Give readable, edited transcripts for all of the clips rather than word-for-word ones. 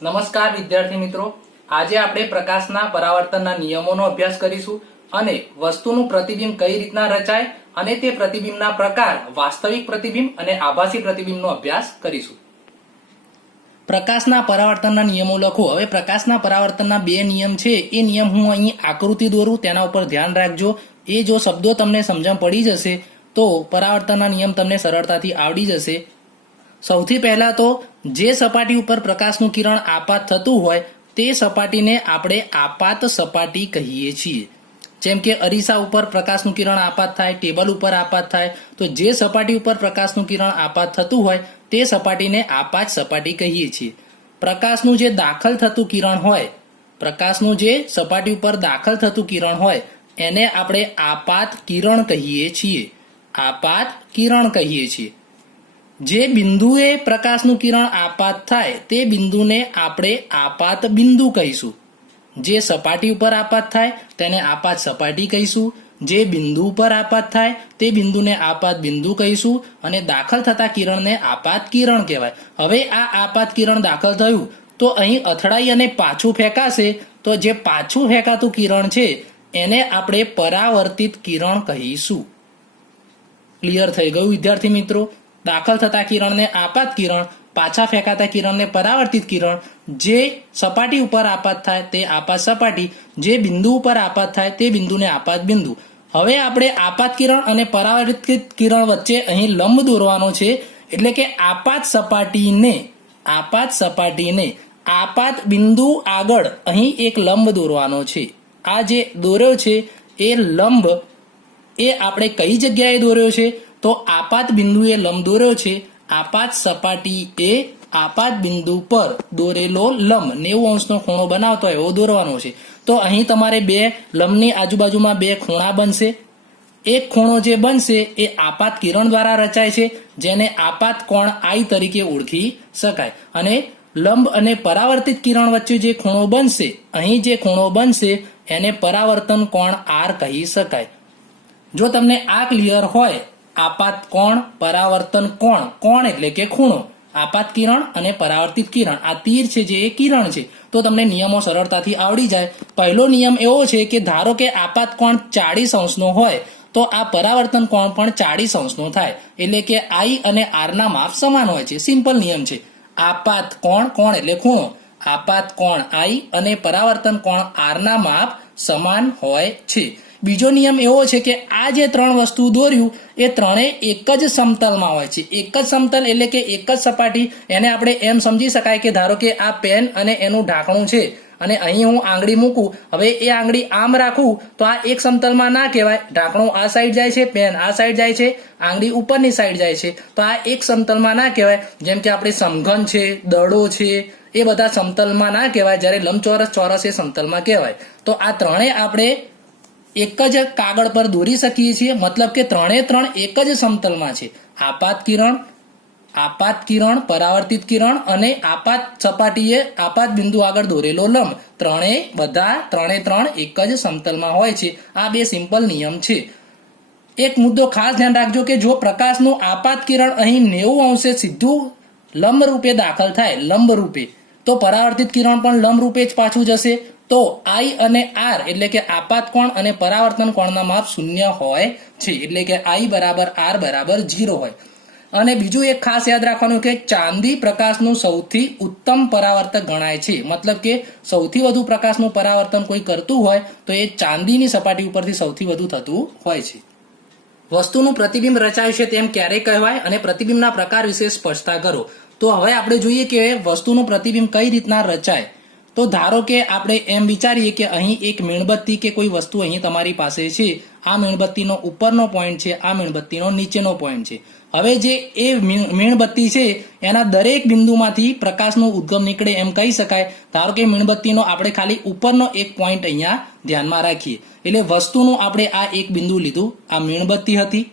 નમસ્કાર વિદ્યાર્થી મિત્રો, આજે આપણે પ્રકાશના પરાવર્તનના નિયમોનો અભ્યાસ કરીશું અને વસ્તુનું પ્રતિબિંબ કઈ રીતના રચાય અને તે પ્રતિબિંબના પ્રકાર વાસ્તવિક પ્રતિબિંબ અને આભાસી પ્રતિબિંબનો અભ્યાસ કરીશું. પ્રકાશના પરાવર્તનના નિયમો લખો. હવે પ્રકાશના પરાવર્તનના બે નિયમ છે. એ નિયમ હું અહીં આકૃતિ દોરું, તેના ઉપર ધ્યાન રાખજો. એ જો શબ્દો તમને સમજણ પડી જશે તો પરાવર્તનના નિયમ તમને સરળતાથી આવડી જશે. સૌથી પહેલા તો જે સપાટી ઉપર પ્રકાશનું કિરણ આપાત થતું હોય તે સપાટીને આપણે આપાત સપાટી કહીએ છીએ. જેમ કે અરીસા ઉપર પ્રકાશનું કિરણ આપાત થાય, ટેબલ ઉપર આપાત થાય, તો જે સપાટી ઉપર પ્રકાશનું કિરણ આપાત થતું હોય તે સપાટીને આપાત સપાટી કહીએ છીએ. પ્રકાશનું જે દાખલ થતું કિરણ હોય, પ્રકાશનું જે સપાટી ઉપર દાખલ થતું કિરણ હોય એને આપણે આપાત કિરણ કહીએ છીએ. આપાત કિરણ કહીએ છીએ. જે બિંદુએ પ્રકાશનું કિરણ આપાત થાય તે બિંદુને આપણે આપાત બિંદુ કહીશું. જે સપાટી ઉપર આપાત થાય તેને આપાત સપાટી કહીશું. જે બિંદુ ઉપર આપાત થાય તે બિંદુને આપાત બિંદુ કહીશું અને દાખલ થતા કિરણને આપાત કિરણ કહેવાય. હવે આ આપાત કિરણ દાખલ થયું તો અહીં અથડાઈ અને પાછું ફેંકાશે, તો જે પાછું ફેંકાતું કિરણ છે એને આપણે પરાવર્તિત કિરણ કહીશું. ક્લિયર થઈ ગયું વિદ્યાર્થી મિત્રો? દાખલ થતા કિરણને આપાત કિરણ, પાછા ફેંકાતા કિરણને પરાવર્તિત કિરણ. જે સપાટી ઉપર આપાત થાય તે આપાત સપાટી, જે બિંદુ ઉપર આપાત થાય તે બિંદુને આપાત બિંદુ. હવે આપણે આપાત કિરણ અને પરાવર્તિત કિરણ વચ્ચે અહીં લંબ દોરવાનો છે. એટલે કે આપાત સપાટીને આપાત બિંદુ આગળ અહીં એક લંબ દોરવાનો છે. આ જે દોર્યો છે એ લંબ એ આપણે કઈ જગ્યાએ દોર્યો છે? તો આપાત બિંદુએ લંબ દોર્યો છે. આપાત સપાટી એ આપાત બિંદુ પર દોરેલો લંબ 90 અંશનો ખૂણો બનાવતો હોય એવો દોરવાનો છે. તો અહીં તમારે બે લંબની આજુબાજુમાં બે ખૂણા બનશે. એક ખૂણો જે બનશે એ આપાત કિરણ દ્વારા રચાય છે, જેને આપાત કોણ I તરીકે ઓળખી શકાય. અને લંબ અને પરાવર્તિત કિરણ વચ્ચે જે ખૂણો બનશે, અહીં જે ખૂણો બનશે એને પરાવર્તન કોણ R કહી શકાય. જો તમને આ ક્લિયર હોય, આપાત કોણ, પરાવર્તન કોણ, કોણ એટલે કે ખૂણો, આપાત કિરણ અને પરાવર્તિત કિરણ, આ તીર છે જે એ કિરણ છે, તો તમને નિયમો સરળતાથી આવડી જાય. પહેલો નિયમ એવો છે કે ધારો કે આપાત કોણ 40 અંશનો હોય તો આ પરાવર્તન કોણ પણ 40 અંશનો થાય. એટલે કે I અને R ના માપ સમાન હોય છે. સિમ્પલ નિયમ છે. આપાત કોણ, કોણ એટલે ખૂણો, આપાત કોણ I અને પરાવર્તન કોણ R ના માપ સમાન હોય છે. બીજો નિયમ એવો છે કે આ જે ત્રણ વસ્તુ દોર્યું એ ત્રણેય એક જ સમતલમાં હોય છે. એક જ સમતલ એટલે કે એક જ સપાટી. એને આપણે એમ સમજી શકાય કે ધારો કે આ પેન અને એનું ઢાંકણું છે અને અહીં હું આંગળી મૂકું, હવે એ આંગળી આમ રાખું તો આ એક સમતલમાં ના કહેવાય. ઢાંકણું આ સાઈડ જાય છે, પેન આ સાઈડ જાય છે, આંગળી ઉપરની સાઈડ જાય છે, તો આ એક સમતલમાં ના કહેવાય. જેમ કે આપણે સમઘન છે, દડો છે, એ બધા સમતલમાં ના કહેવાય. જ્યારે લંબચોરસ, ચોરસ એ સમતલમાં કહેવાય. તો આ ત્રણેય આપણે એક જ કાગળ પર દોરી શકીએ છીએ. મતલબ કે ત્રણે ત્રણ એક જ સમતલમાં છે. આપાત કિરણ, પરાવર્તિત કિરણ અને આપાત સપાટીએ આપાત બિંદુ આગળ દોરેલો લંબ, ત્રણે ત્રણ એક જ સમતલમાં હોય છે. આ બે સિમ્પલ નિયમ છે. એક મુદ્દો ખાસ ધ્યાન રાખજો કે જો પ્રકાશનું આપાત કિરણ અહીં 90 અંશે સીધું લંબ રૂપે દાખલ થાય, લંબ રૂપે, તો પરાવર્તિત કિરણ પણ લંબ રૂપે જ પાછું જશે. તો I અને R એટલે કે આપાત કોણ અને પરાવર્તન કોણના માપ 0 હોય છે. એટલે કે I બરાબર R બરાબર 0 હોય. અને બીજું એક ખાસ યાદ રાખવાનું કે ચાંદી પ્રકાશનું સૌથી ઉત્તમ પરાવર્તક ગણાય છે. મતલબ કે સૌથી વધુ પ્રકાશનું પરાવર્તન કોઈ કરતું હોય તો એ ચાંદીની સપાટી ઉપરથી સૌથી વધુ થતું હોય છે. વસ્તુનું પ્રતિબિંબ રચાય છે તેમ ક્યારે કહેવાય અને પ્રતિબિંબના પ્રકાર વિશે સ્પષ્ટતા કરો. તો હવે આપણે જોઈએ કે વસ્તુનું પ્રતિબિંબ કઈ રીતના રચાય. તો ધારો કે આપણે એમ વિચારીએ કે અહીં એક મીણબત્તી કે કોઈ વસ્તુ અહીં તમારી પાસે છે. આ મીણબત્તીનો ઉપરનો પોઈન્ટ છે, આ મીણબત્તીનો નીચેનો પોઈન્ટ છે. હવે જે એ મીણબત્તી છે એના દરેક બિંદુમાંથી પ્રકાશનું ઉદ્ગમ નીકળે એમ કહી શકાય. ધારો કે મીણબત્તીનો આપણે ખાલી ઉપરનો એક પોઈન્ટ અહીંયા ધ્યાનમાં રાખીએ. એટલે વસ્તુનું આપણે આ એક બિંદુ લીધું, આ મીણબત્તી હતી,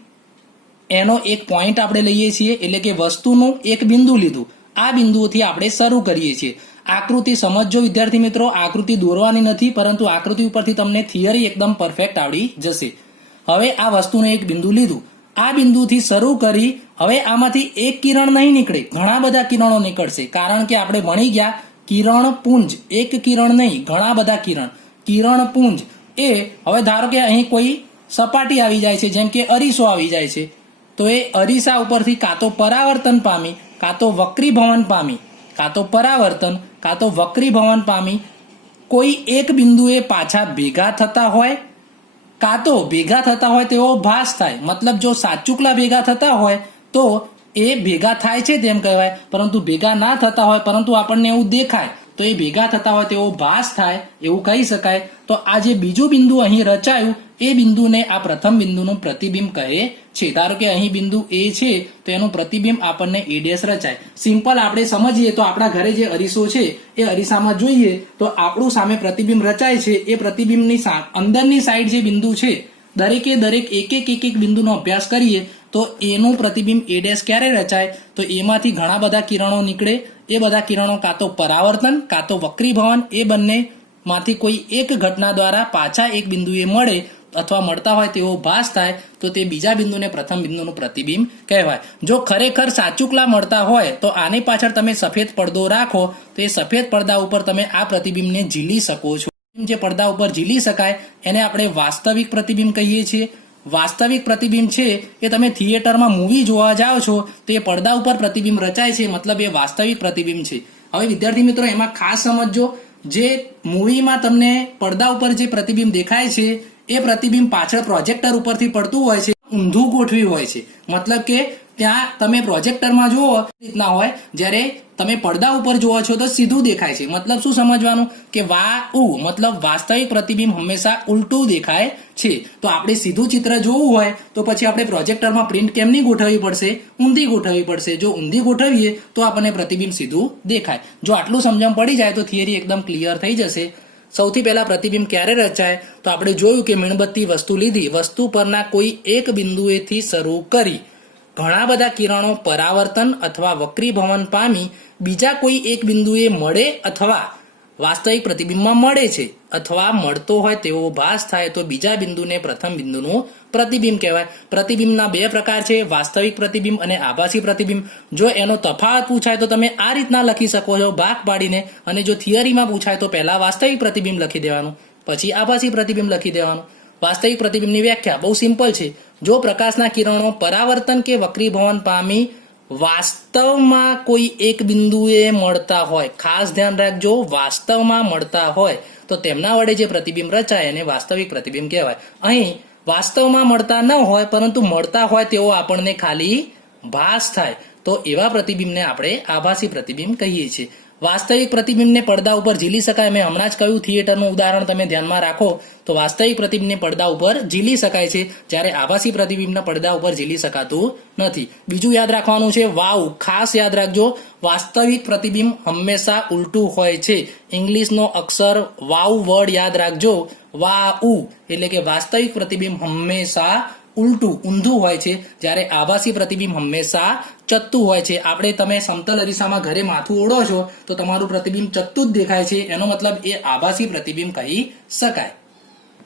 એનો એક પોઈન્ટ આપણે લઈએ છીએ. એટલે કે વસ્તુનું એક બિંદુ લીધું. આ બિંદુથી આપણે શરૂ કરીએ છીએ. આકૃતિ સમજજો વિદ્યાર્થી મિત્રો. આકૃતિ દોરવાની નથી, પરંતુ આકૃતિ ઉપરથી તમને થિયરી એકદમ પરફેક્ટ આવડી જશે. હવે આ વસ્તુને એક બિંદુ લીધું, આ બિંદુથી શરૂ કરી હવે આમાંથી એક કિરણ નહીં નીકળે, ઘણા બધા કિરણો નીકળશે. કારણ કે આપણે ભણી ગયા કિરણપુંજ, એક કિરણ નહીં, ઘણા બધા કિરણપુંજ એ હવે ધારો કે અહીં કોઈ સપાટી આવી જાય છે, જેમ કે અરીસો આવી જાય છે, તો એ અરીસા ઉપરથી કાં તો પરાવર્તન પામી, કાં તો વક્રીભવન પામી, કાં તો પરાવર્તન, કાં તો વક્રીભવન પામી કોઈ એક બિંદુએ પાછા ભેગા થતા હોય, કાં તો ભેગા થતા હોય તેવો ભાસ થાય. મતલબ જો સાચુકલા ભેગા થતા હોય તો એ ભેગા થાય છે તેમ કહેવાય, પરંતુ ભેગા ના થતા હોય પરંતુ આપણને એવું દેખાય તો એ ભેગા થતા હોય તેવો ભાસ થાય, એવું કહી શકાય. તો આ જે બીજું બિંદુ અહીં રચાયું એ બિંદુને આ પ્રથમ બિંદુનું પ્રતિબિંબ કહે છે. ધારો કે અહીં બિંદુ એ છે તો એનું પ્રતિબિંબ આપણને A' રચાય. સિમ્પલ આપણે સમજીએ તો આપણા ઘરે જે અરીસો છે એ અરીસામાં જોઈએ તો આપણું સામે પ્રતિબિંબ રચાય છે. એ પ્રતિબિંબની અંદરની સાઈડ જે બિંદુ છે, દરેક એક બિંદુનો અભ્યાસ કરીએ તો એનું પ્રતિબિંબ A' ક્યારે રચાય? તો એમાંથી ઘણા બધા કિરણો નીકળે. એ બધા કિરણો કાં તો પરાવર્તન કાં તો વક્રીભવન, એ બંને માંથી કોઈ એક ઘટના દ્વારા પાછા એક બિંદુએ મળે અથવા મળતા હોય તેવો ભાસ થાય તો તે બીજા બિંદુને પ્રથમ બિંદુનું પ્રતિબિંબ કહેવાય. જો ખરેખર સાચુકલા મળતા હોય તો આની પાછળ તમે સફેદ પડદો રાખો તો એ સફેદ પડદા ઉપર તમે આ પ્રતિબિંબને ઝીલી શકો છો. જે પડદા ઉપર ઝીલી શકાય એને આપણે વાસ્તવિક પ્રતિબિંબ કહીએ છીએ. વાસ્તવિક પ્રતિબિંબ છે એ તમે થિયેટરમાં મૂવી જોવા જાઓ છો તો એ પડદા ઉપર પ્રતિબિંબ રચાય છે, મતલબ એ વાસ્તવિક પ્રતિબિંબ છે. હવે વિદ્યાર્થી મિત્રો એમાં ખાસ સમજજો, જે મૂવીમાં તમને પડદા ઉપર જે પ્રતિબિંબ દેખાય છે એ પ્રતિબિંબ પાછળ પ્રોજેક્ટર ઉપરથી પડતું હોય છે, ઊંધું ગોઠવી હોય છે. મતલબ કે ત્યાં તમે પ્રોજેક્ટરમાં જુઓ રીતના હોય, જ્યારે તમે પડદા ઉપર જુઓ છો તો સીધું દેખાય છે. મતલબ શું સમજવાનું કે મતલબ વાસ્તવિક પ્રતિબિંબ હંમેશા ઉલટું દેખાય છે. તો આપણે સીધું ચિત્ર જોવું હોય તો પછી આપણે પ્રોજેક્ટરમાં પ્રિન્ટ કેમની ગોઠવવી પડશે? ઊંધી ગોઠવવી પડશે. જો ઊંધી ગોઠવીએ તો આપણને પ્રતિબિંબ સીધું દેખાય. જો આટલું સમજણ પડી જાય તો થિયરી એકદમ ક્લિયર થઈ જશે. સૌથી પહેલા પ્રતિબિંબ ક્યારે રચાય? તો આપણે જોયું કે મીણબત્તી વસ્તુ લીધી, વસ્તુ પરના કોઈ એક બિંદુએથી શરૂ કરી ઘણા બધા કિરણો પરાવર્તન અથવા વક્રીભવન પામી બીજા કોઈ એક બિંદુએ મળે અથવા વાસ્તવિક પ્રતિબિંબમાં મળે છે અથવા મળતો હોય તેવો ભાસ થાય તો બીજા બિંદુને પ્રથમ બિંદુનું પ્રતિબિંબ કહેવાય. પ્રતિબિંબના બે પ્રકાર છે, વાસ્તવિક પ્રતિબિંબ અને આભાસી પ્રતિબિંબ. જો એનો તફાવત પૂછાય તો તમે આ રીતના લખી શકો છો ભાગ પાડીને, અને જો થિયરીમાં પૂછાય તો પહેલા વાસ્તવિક પ્રતિબિંબ લખી દેવાનું, પછી આભાસી પ્રતિબિંબ લખી દેવાનું. વાસ્તવિક પ્રતિબિંબની વ્યાખ્યા બહુ સિમ્પલ છે. જો પ્રકાશના કિરણો પરાવર્તન કે વક્રીભવન પામી વાસ્તવમાં કોઈ એક બિંદુએ મળતા હોય, ખાસ ધ્યાન રાખજો, વાસ્તવમાં મળતા હોય તો તેમના વડે જે પ્રતિબિંબ રચાય એને વાસ્તવિક પ્રતિબિંબ કહેવાય. અહીં વાસ્તવમાં મળતા ન હોય પરંતુ મળતા હોય તેવો આપણને ખાલી ભાસ થાય તો એવા પ્રતિબિંબને આપણે આભાસી પ્રતિબિંબ કહીએ છીએ. વાસ્તવિક પ્રતિબિંબને પડદા ઉપર ઝીલી શકાય. મેં હમણાં જ કહ્યું, થિયેટરનું ઉદાહરણ તમે ધ્યાનમાં રાખો તો વાસ્તવિક પ્રતિબિંબને પડદા ઉપર ઝીલી શકાય છે, જ્યારે આભાસી પ્રતિબિંબના પડદા ઉપર ઝીલી શકાતું નથી. બીજું યાદ રાખવાનું છે, ખાસ યાદ રાખજો, વાસ્તવિક પ્રતિબિંબ હંમેશા ઉલટું હોય છે. ઇંગ્લિશનો અક્ષર વર્ડ યાદ રાખજો, એટલે કે વાસ્તવિક પ્રતિબિંબ હંમેશા ઊંધું હોય છે, જ્યારે આભાસી પ્રતિબિંબ હંમેશા ચત્તું હોય છે. તમે સમતલ અરીસામાં ઘરે માથું ઓળો છો તો તમારું પ્રતિબિંબ ચત્તું જ દેખાય છે, એનો મતલબ એ આભાસી પ્રતિબિંબ કહી શકાય.